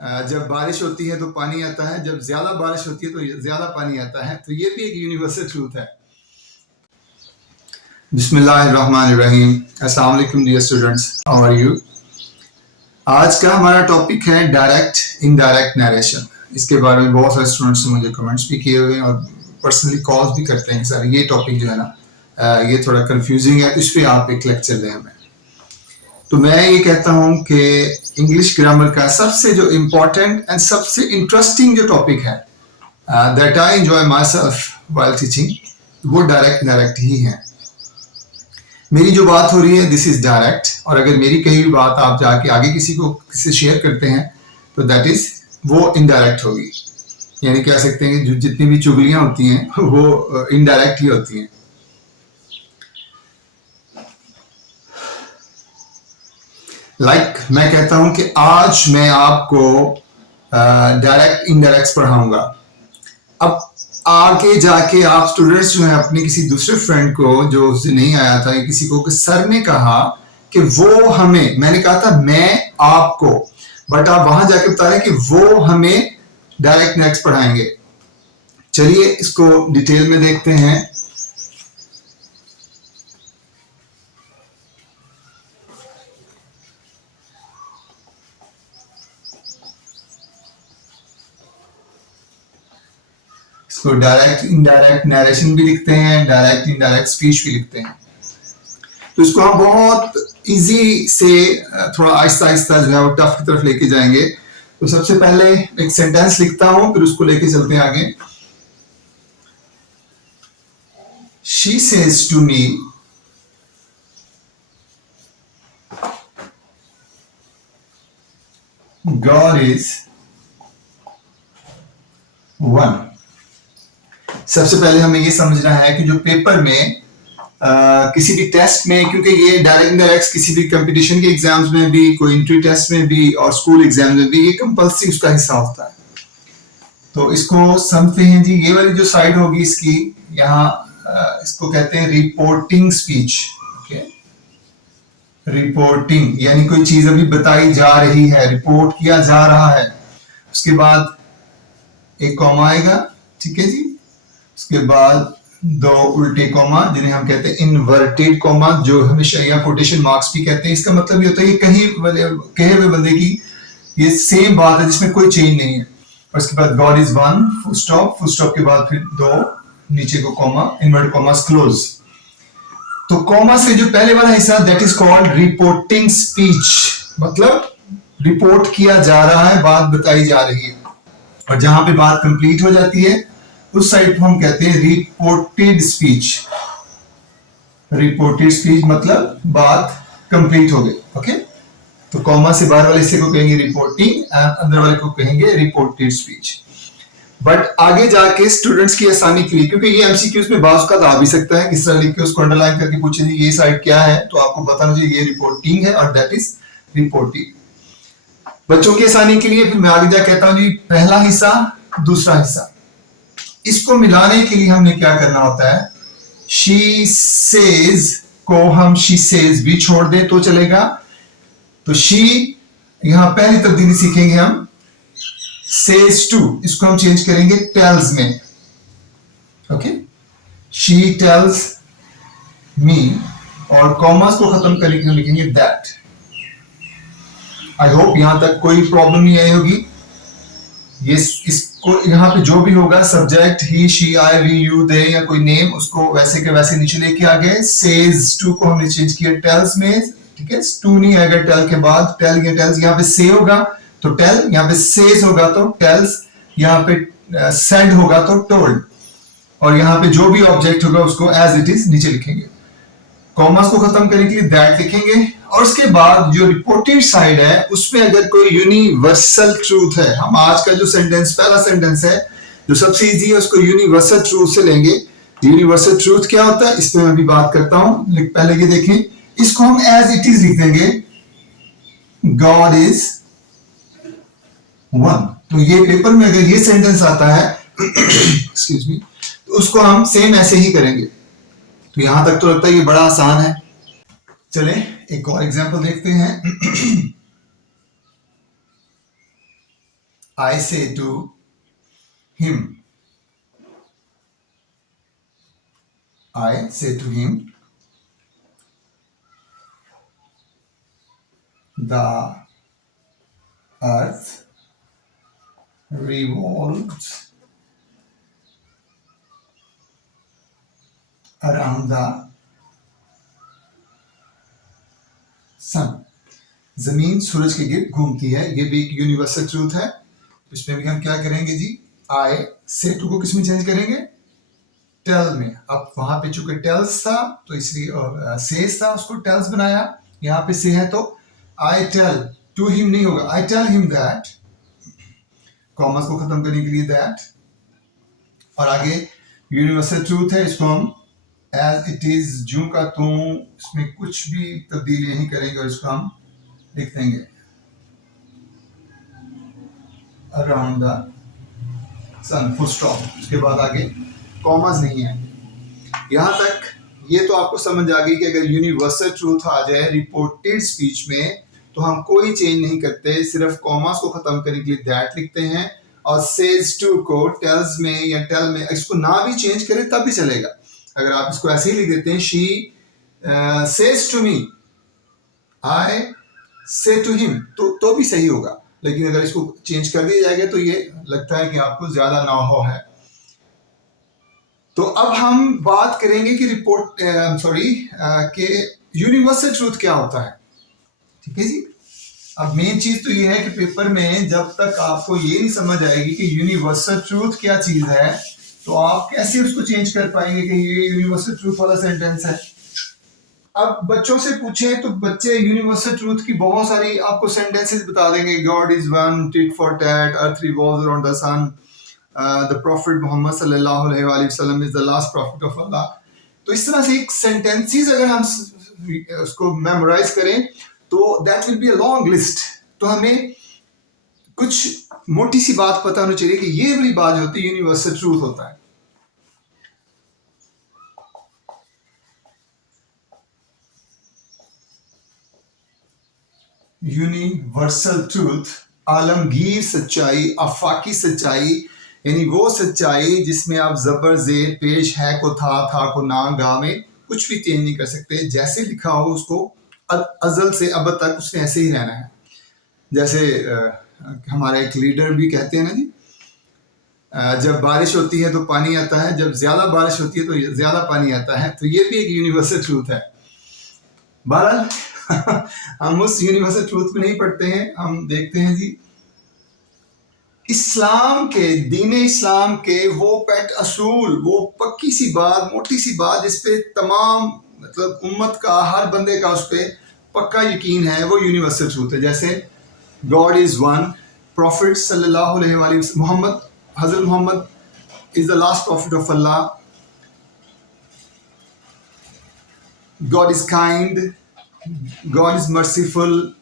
जब बारिश होती है तो पानी आता है, जब ज्यादा बारिश होती है तो ज्यादा पानी आता है। तो ये भी एक यूनिवर्सल ट्रूथ है। बिस्मिल्लाहिर्रहमानिर्रहीम। अस्सलाम वालेकुम dear students, how are you? आज का हमारा टॉपिक है डायरेक्ट इनडायरेक्ट नरेशन। इसके बारे में बहुत सारे स्टूडेंट्स ने मुझे कमेंट्स भी किए हुए हैं और पर्सनली कॉल्स भी करते हैं सर ये टॉपिक जो है ना ये थोड़ा कंफ्यूजिंग है, इस पर आप एक लेक्चर दें हमें। तो मैं ये कहता हूँ कि इंग्लिश ग्रामर का सबसे जो इम्पोर्टेंट एंड सबसे इंटरेस्टिंग जो टॉपिक है that I enjoy my self while teaching, वो डायरेक्ट डायरेक्ट ही है। मेरी जो बात हो रही है दिस इज डायरेक्ट, और अगर मेरी कही हुई बात आप जाके आगे किसी को किसी शेयर करते हैं तो दैट इज वो इनडायरेक्ट होगी। यानी कह सकते हैं कि जो जितनी भी चुगलियां होती हैं वो इनडायरेक्ट ही होती हैं। मैं कहता हूं कि आज मैं आपको डायरेक्ट इनडायरेक्ट पढ़ाऊंगा। अब आगे जाके आप स्टूडेंट्स जो है अपने किसी दूसरे फ्रेंड को जो उससे नहीं आया था या किसी को कि सर ने कहा कि वो हमें, मैंने कहा था मैं आपको, बट आप वहां जाके बता रहे हैं कि वो हमें डायरेक्ट नेक्स्ट पढ़ाएंगे। चलिए इसको डिटेल में देखते हैं। इसको डायरेक्ट इनडायरेक्ट नरेशन भी लिखते हैं, डायरेक्ट इनडायरेक्ट स्पीच भी लिखते हैं। तो इसको हम बहुत इजी से थोड़ा आहिस्ता आहिस्ता जो है वो टफ की तरफ लेके जाएंगे। तो सबसे पहले एक सेंटेंस लिखता हूं, फिर उसको लेके चलते हैं आगे। She says to me, God is one। सबसे पहले हमें ये समझना है कि जो पेपर में किसी भी टेस्ट में, क्योंकि ये डायरेक्ट डायरेक्ट किसी भी कंपटीशन के एग्जाम्स में भी, कोई एंट्री टेस्ट में भी और स्कूल एग्जाम में भी ये कंपल्सरी उसका हिस्सा होता है। तो इसको समझते हैं जी। ये वाली जो साइड होगी इसकी, यहाँ इसको कहते हैं रिपोर्टिंग स्पीच। ओके, रिपोर्टिंग यानी कोई चीज अभी बताई जा रही है, रिपोर्ट किया जा रहा है। उसके बाद एक कॉमा आएगा, ठीक है जी। उसके बाद दो उल्टे कॉमा जिन्हें हम कहते हैं इनवर्टेड कॉमा, जो हमेशा या कोटेशन मार्क्स भी कहते हैं। इसका मतलब ये होता है कि कहे हुए बंदे की ये सेम बात है जिसमें कोई चेंज नहीं है। और उसके बाद God is one, full stop, full stop के बाद फिर दो नीचे को कॉमा, इनवर्टेड कॉमास क्लोज। तो कॉमा से जो पहले वाला हिस्सा that is called reporting speech, मतलब रिपोर्ट किया जा रहा है, बात बताई जा रही है। और जहां पे बात कंप्लीट हो जाती है उस साइड को हम कहते हैं रिपोर्टेड स्पीच। रिपोर्टेड स्पीच मतलब बात कंप्लीट हो गई। ओके, तो कॉमा से बाहर वाले हिस्से को कहेंगे रिपोर्टिंग, अंदर वाले को कहेंगे रिपोर्टेड स्पीच। बट आगे जाके स्टूडेंट्स की आसानी के लिए, क्योंकि ये एमसीक्यूज में बाज का आ भी सकता है, किस तरह लिख के उसको अंडरलाइन करके पूछे जी ये साइड क्या है, तो आपको बताना चाहिए ये रिपोर्टिंग है और दैट इज रिपोर्टिंग। बच्चों की आसानी के लिए फिर मैं आगे जा कहता हूं जी पहला हिस्सा दूसरा हिस्सा, इसको मिलाने के लिए हमने क्या करना होता है। शी सेज को हम शी सेज भी छोड़ दे तो चलेगा। तो शी यहां पहली तब्दीली सीखेंगे हम, says to, इसको हम चेंज करेंगे tells में। ओके, she tells me, और कॉमर्स को खत्म करके हम लिखेंगे that। आई होप यहां तक कोई प्रॉब्लम नहीं आई होगी। ये इसको यहां पे जो भी होगा subject he, she, I, we, you, they या कोई नेम, उसको वैसे के वैसे नीचे लेके आ गए। says to को हमने चेंज किया tells में, ठीक है। to नहीं आएगा टेल के बाद, टेल या टेल्स, यहाँ पे से होगा तो टेल, यहाँ पे सेज होगा तो टेल्स, यहाँ पे सेड होगा तो टोल्ड, और यहाँ पे जो भी ऑब्जेक्ट होगा उसको एज इट इज नीचे लिखेंगे। कॉमर्स को खत्म करने के लिए दैट लिखेंगे। और उसके बाद जो रिपोर्टेड साइड है उसमें अगर कोई यूनिवर्सल ट्रूथ है, हम आज का जो सेंटेंस पहला सेंटेंस है जो सबसे इजी है उसको यूनिवर्सल ट्रूथ से लेंगे। यूनिवर्सल ट्रूथ क्या होता है इस पे मैं भी बात करता हूं, पहले ये देखें, इसको हम एज इट इज लिख देंगे, गॉड इज वन। तो ये पेपर में अगर ये सेंटेंस आता है एक्सक्यूज मी, तो उसको हम सेम ऐसे ही करेंगे। तो यहां तक तो लगता है ये बड़ा आसान है। चले एक और एग्जांपल देखते हैं। I say to him. I say to him, the earth revolves around the sun. जमीन सूरज के गिर्द घूमती है। ये भी एक यूनिवर्सल ट्रूथ है। इसमें भी हम क्या करेंगे जी, आई से टू को किस में चेंज करेंगे, टेल में। अब वहां पे चूंकि टेल्स था तो इसलिए, और सेज था उसको टेल्स बनाया, यहाँ पे से है तो आई टेल टू हिम नहीं होगा, I tell him that, commas को खत्म करने के लिए दैट। और आगे यूनिवर्सल ट्रूथ है, इसको हम एज इट इज, जू का तू, इसमें कुछ भी तब्दीली नहीं करेंगे और इसको हम लिख देंगे around the sun, full stop. उसके बाद आगे कॉमर्स नहीं है। यहां तक ये तो आपको समझ आ गई कि अगर यूनिवर्सल ट्रूथ आ जाए रिपोर्टेड स्पीच में तो हम कोई चेंज नहीं करते, सिर्फ कॉमर्स को खत्म करने के लिए दैट लिखते हैं, और सेज टू को टेल्स में या टेल में, इसको ना भी चेंज करें तब भी चलेगा। अगर आप इसको ऐसे ही लिख देते हैं, शी सेज टू मी, आई से टू हिम, तो भी सही होगा। लेकिन अगर इसको चेंज कर दिया जाएगा तो ये लगता है कि आपको ज्यादा ना हो है। तो अब हम बात करेंगे कि रिपोर्ट कि यूनिवर्सल ट्रूथ क्या होता है। ठीक है जी। अब मेन चीज तो ये है कि पेपर में जब तक आपको ये नहीं समझ आएगी कि यूनिवर्सल ट्रूथ क्या चीज है, तो आप कैसे उसको चेंज कर पाएंगे कि ये यूनिवर्सल ट्रूथ वाला सेंटेंस है। अब बच्चों से पूछे तो बच्चे यूनिवर्सल ट्रूथ की बहुत सारी आपको सेंटेंसेस बता देंगे। God is one, tit for tat, earth revolves around the sun, the prophet Mohammad सल्लल्लाहु अलैहि वसल्लम is the last prophet of Allah. तो इस तरह से एक सेंटेंसेस अगर हम उसको मेमोराइज करें तो that will be a long list. तो हमें कुछ मोटी सी बात पता होनी चाहिए कि ये वाली बात जो होती है यूनिवर्सल ट्रूथ होता है। यूनिवर्सल ट्रूथ, आलमगीर सच्चाई, आफाकी सच्चाई, यानी वो सच्चाई जिसमें आप जबर जेर पेश है को था को ना, गा में कुछ भी चेंज नहीं कर सकते। जैसे लिखा हो उसको अजल से अब तक उसने ऐसे ही रहना है। जैसे हमारा एक लीडर भी कहते हैं ना जी, जब बारिश होती है तो पानी आता है, जब ज्यादा बारिश होती है तो ज्यादा पानी आता है। तो ये भी एक यूनिवर्सल ट्रूथ है। बहरहाल हम उस यूनिवर्सल ट्रूथ में नहीं पढ़ते हैं, हम देखते हैं जी इस्लाम के, दीन इस्लाम के वो पेट असूल, वो पक्की सी बात, मोटी सी बात जिसपे तमाम मतलब उम्मत का, हर बंदे का उस पर पक्का यकीन है, वो यूनिवर्सल ट्रूथ है। जैसे गॉड इज वन, प्रॉफिट सल्लल्लाहु अलैहि वसल्लम, Mohammad, Hazrat Mohammad is the last prophet of Allah, God is kind, God is merciful,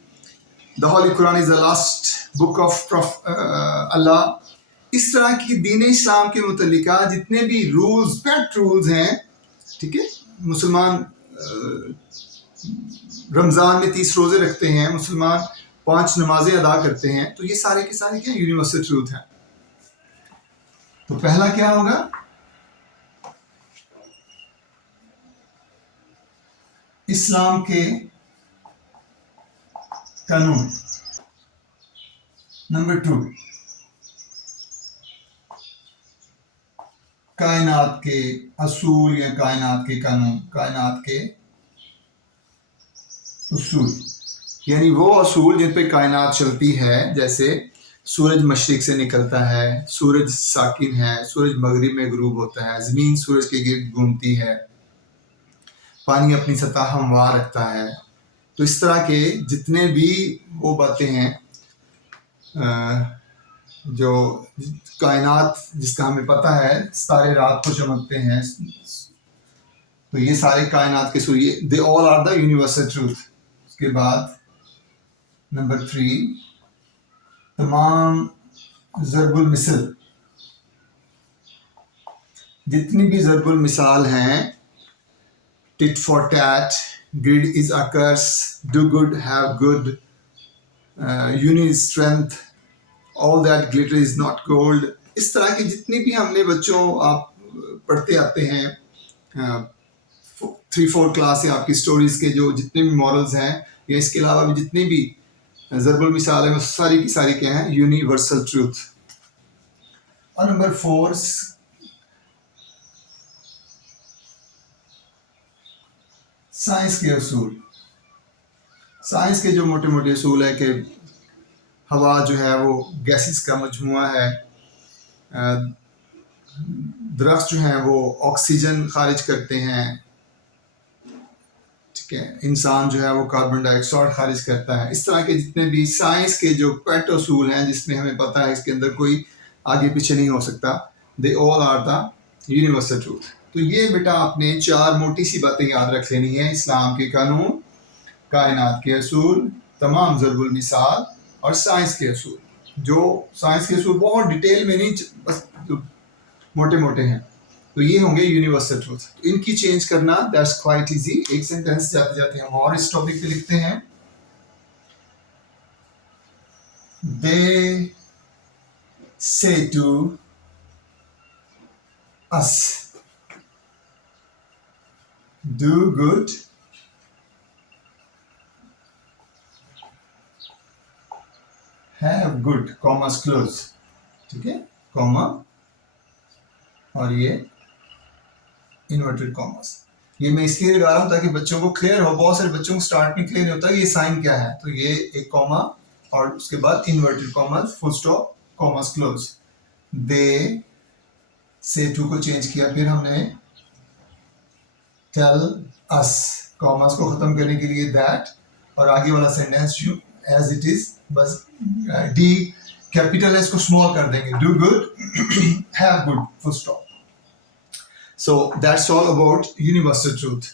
the holy Quran is the last book of Allah. इस तरह की दीन इस्लाम के मुतल्लिका जितने भी रूल्स, पेट रूल्स हैं, ठीक है। मुसलमान रमजान में 30 रोजे रखते हैं, मुसलमान 5 नमाजें अदा करते हैं, तो ये सारे के सारे क्या यूनिवर्सल ट्रूथ हैं। तो पहला क्या होगा, इस्लाम के कानून। नंबर 2, कायनात के असूल या कायनात के कानून, कायनात के उसूल, यानी वो असूल जिन पे कायनात चलती है। जैसे सूरज मशरिक से निकलता है, सूरज साकिन है, सूरज मगरिब में गुरूब होता है, जमीन सूरज के गिर्द घूमती है, पानी अपनी सतह हमवार रखता है। तो इस तरह के जितने भी वो बातें हैं जो कायनात जिसका हमें पता है, सारे रात को चमकते हैं, तो ये सारे कायनात के सूर्य, they all are the universal truth. उसके बाद नंबर 3, तमाम ज़रबुल मिसल, जितनी भी ज़रबुल मिसाल हैं, tit for tat, greed is a curse, do good have good, unity strength, all that glitter is not gold, इस तरह की जितनी भी हमने बच्चों आप पढ़ते आते हैं 3-4 क्लास है आपकी स्टोरीज के जो जितने भी मॉरल्स हैं या इसके अलावा भी जितनी भी ज़रबुल मिसाल है वो सारी की सारी क्या है, यूनिवर्सल ट्रूथ। और नंबर 4 साइंस के असूल। साइंस के जो मोटे मोटे असूल है कि हवा जो है वो गैसेस का मजमुआ है, दरख्त जो हैं वो ऑक्सीजन खारिज करते हैं, ठीक है, इंसान जो है वो कार्बन डाइऑक्साइड खारिज करता है। इस तरह के जितने भी साइंस के जो पेट असूल हैं जिसमें हमें पता है इसके अंदर कोई आगे पीछे नहीं हो सकता, they all are the universal truth. तो ये बेटा आपने 4 मोटी सी बातें याद रख लेनी है, इस्लाम के कानून, कायनात के असूल, तमाम ज़रबुल मिसाल और साइंस के असूल। जो साइंस के असूल बहुत डिटेल में नहीं, बस मोटे मोटे हैं, तो ये होंगे यूनिवर्सल ट्रूथ। तो इनकी चेंज करना दैट्स क्वाइट इजी। एक सेंटेंस जाते जाते हम और इस टॉपिक पे लिखते हैं। They say to us do good have good, commas close, ठीक है, कॉमा और ये इन्वर्टेड कॉमर्स। ये मैं इसलिए लगा रहा हूँ ताकि बच्चों को क्लियर हो। बहुत सारे बच्चों को स्टार्ट में क्लियर नहीं होता कि ये साइन क्या है, तो ये एक कॉमा और उसके बाद inverted commas, full stop, commas close. They say to को चेंज किया, फिर हमने टेल अस, कॉमर्स को खत्म करने के लिए दैट, और आगे वाला सेंटेंस एज इट इज, बस डी कैपिटल है इसको स्मॉल कर देंगे, do good have good, full stop. So that's all about universal truth.